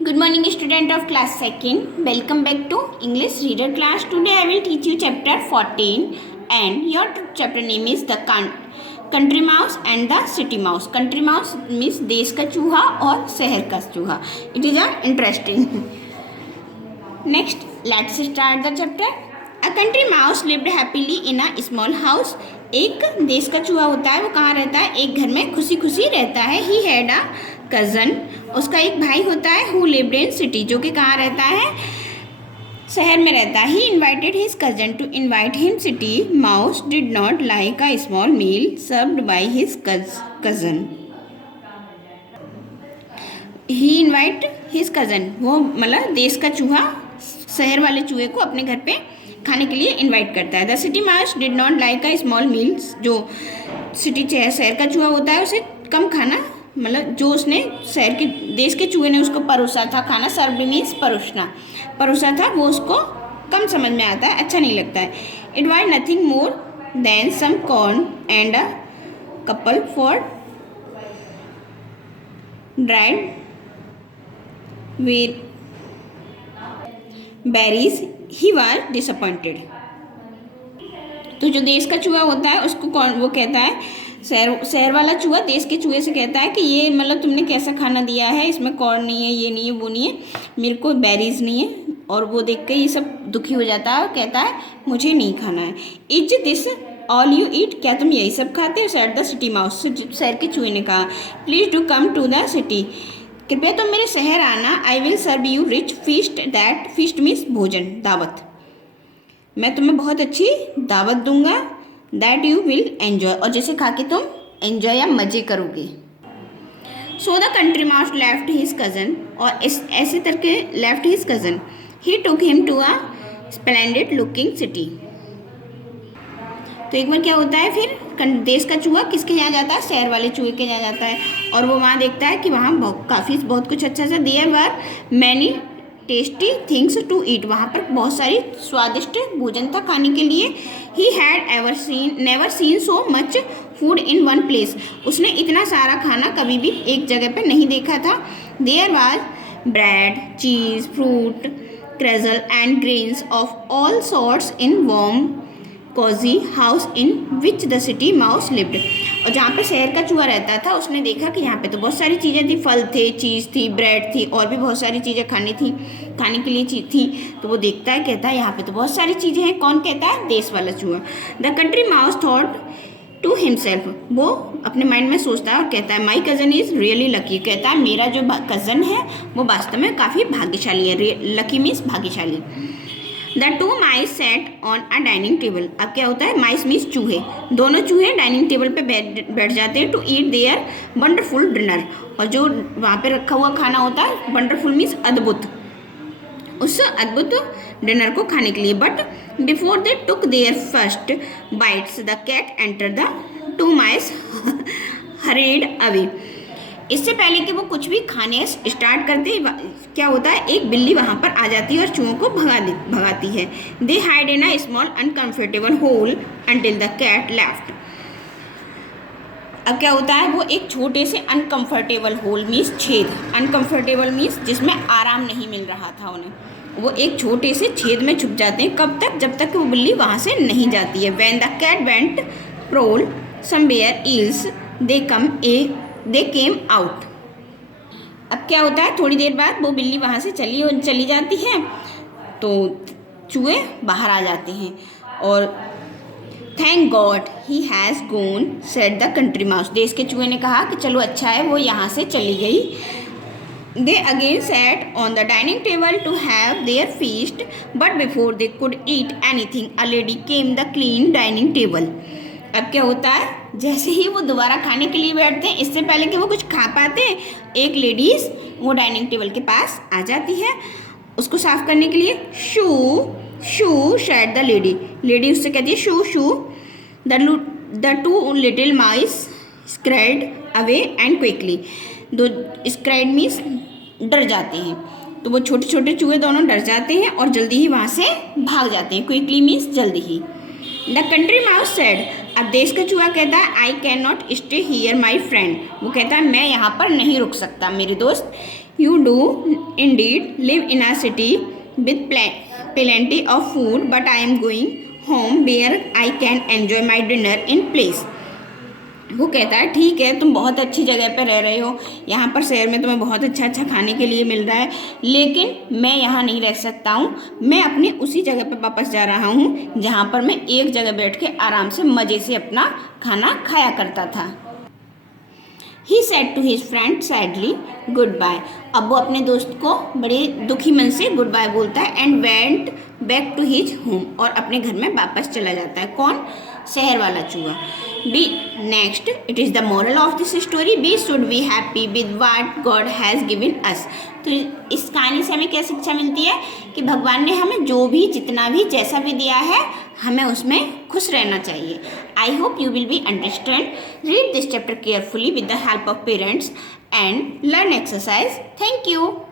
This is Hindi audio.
Good morning, student of class 2nd. Welcome back to English Reader class. Today I will teach you chapter 14 and your chapter name is the country mouse and the city mouse. Country mouse means देश का चूहा और शहर का चूहा. It is interesting. Next, let's start the chapter. A country mouse lived happily in a small house. एक देश का चूहा होता है, वो कहाँ रहता है? एक घर में खुशी खुशी रहता है. He had a cousin. उसका एक भाई होता है. Who lived in city, जो कि कहाँ रहता है? शहर में रहता है. He invited his cousin to invite him city. Mouse did not like a small meal served by his cousin. He invite his cousin. वो मतलब देश का चूहा शहर वाले चूहे को अपने घर पे खाने के लिए इनवाइट करता है. The city mouse did not like a small meals. जो सिटी शहर का चूहा होता है उसे कम खाना, मतलब जो उसने शहर के देश के चूहे ने उसको परोसा था खाना, सर्व्ड मीन्स परोसा था, वो उसको कम समझ में आता है, अच्छा नहीं लगता है. It was nothing more than some corn and a couple for dried with berries. He was disappointed. तो जो देश का चूहा होता है उसको वो कहता है, शहर वाला चूहा देश के चूहे से कहता है कि ये मतलब तुमने कैसा खाना दिया है, इसमें कॉर्न नहीं है, ये नहीं है, वो नहीं है, मेरे को बेरीज नहीं है. और वो देख के ये सब दुखी हो जाता है और कहता है मुझे नहीं खाना है. Is this all you eat, क्या तुम यही सब खाते हो? Said the city mouse. शहर के चूहे ने कहा. Please do come to the city, कृपया तुम मेरे शहर आना. I will serve you rich feast. That feast means भोजन, दावत. मैं तुम्हें बहुत अच्छी दावत दूंगा. दैट यू विल एन्जॉय, और जिसे खा के तुम एन्जॉय या मज़े करोगे. So the country mouse left his cousin, और ऐसे करके left his cousin. He took him to a splendid looking city. तो एक बार क्या होता है, फिर देश का चूहा किसके यहाँ जाता है? शहर वाले चूहे के यहाँ जाता है. और वो वहाँ देखता है कि वहाँ बहुत कुछ अच्छा सा. There were many tasty things to eat. वहाँ पर बहुत सारी स्वादिष्ट भोजन था खाने के लिए. He had never seen so much food in one place. उसने इतना सारा खाना कभी भी एक जगह पर नहीं देखा था. There was bread, cheese, fruit, crackers and grains of all sorts in warm cosy house in which the city mouse lived. और जहाँ पे शहर का चूहा रहता था उसने देखा कि यहाँ पे तो बहुत सारी चीज़ें थी, फल थे, चीज़ थी, ब्रेड थी, और भी बहुत सारी चीज़ें खाने के लिए चीज़ थी. तो वो देखता है, कहता है यहाँ पे तो बहुत सारी चीज़ें हैं. कौन कहता है? देश वाला चूहा. The country mouse thought to himself. वो अपने माइंड में सोचता है और कहता है my cousin is really lucky. कहता है मेरा जो कज़न है वो वास्तव में काफ़ी भाग्यशाली है. लकी मीन्स भाग्यशाली. The two mice set on a dining table. अब क्या होता है? माइस मीन्स चूहे. दोनों चूहे डाइनिंग टेबल पे बैठ जाते हैं to eat their wonderful dinner. और जो वहाँ पे रखा हुआ खाना होता है, वंडरफुल मीन्स अद्भुत, उस अद्भुत डिनर को खाने के लिए. But before they took their first bites the cat enter the two mice hurried away. इससे पहले कि वो कुछ भी खाने स्टार्ट करते क्या होता है, एक बिल्ली वहाँ पर आ जाती है और चूहों को भगाती है. They hide in a small uncomfortable hole until the cat left. अब क्या होता है, वो एक छोटे से अनकम्फर्टेबल होल मीन्स छेद, अनकम्फर्टेबल मीन्स जिसमें आराम नहीं मिल रहा था उन्हें, वो एक छोटे से छेद में छुप जाते हैं. कब तक? जब तक वो बिल्ली वहाँ से नहीं जाती है. When the cat went prowl somewhere else they came out. अब क्या होता है, थोड़ी देर बाद वो बिल्ली वहाँ से चली जाती है तो चूहे बाहर आ जाते हैं. और thank God he has gone said the country mouse. देश के चूहे ने कहा कि चलो अच्छा है वो यहाँ से चली गई. They again sat on the dining table to have their feast. But before they could eat anything a lady came the clean dining table. अब क्या होता है, जैसे ही वो दोबारा खाने के लिए बैठते हैं, इससे पहले कि वो कुछ खा पाते हैं, एक लेडीज़ वो डाइनिंग टेबल के पास आ जाती है उसको साफ करने के लिए. शू शैड द लेडी उससे कहती है shoo shoo. The two little mice scurried away and quickly. दो स्क्रैड मीन्स डर जाते हैं, तो वो छोटे छोटे चूहे दोनों डर जाते हैं और जल्दी ही वहाँ से भाग जाते हैं. क्विकली मीन्स जल्दी ही. The country mouse said. अब देश का चूहा कहता है I can not stay here my friend. वो कहता है मैं यहाँ पर नहीं रुक सकता मेरे दोस्त. You do indeed live in a city with plenty of food, but I am going home where I can enjoy my dinner in peace. वो कहता है ठीक है, तुम बहुत अच्छी जगह पर रह रहे हो, यहाँ पर शहर में तुम्हें बहुत अच्छा अच्छा खाने के लिए मिल रहा है, लेकिन मैं यहाँ नहीं रह सकता हूँ। मैं अपनी उसी जगह पर वापस जा रहा हूँ जहाँ पर मैं एक जगह बैठ के आराम से मज़े से अपना खाना खाया करता था। He said to his friend sadly goodbye. अब वो अपने दोस्त को बड़े दुखी मन से गुड बाय बोलता है and went back to his home, और अपने घर में वापस चला जाता है। कौन? शहर वाला चूहा। Be next, it is the moral of this story, be should be happy with what God has given us. तो इस कहानी से हमें क्या शिक्षा मिलती है कि भगवान ने हमें जो भी, जितना भी, जैसा भी दिया है, हमें उसमें खुश रहना चाहिए। I hope you will be understand. Read this chapter carefully with the help of parents and learn exercise. Thank you.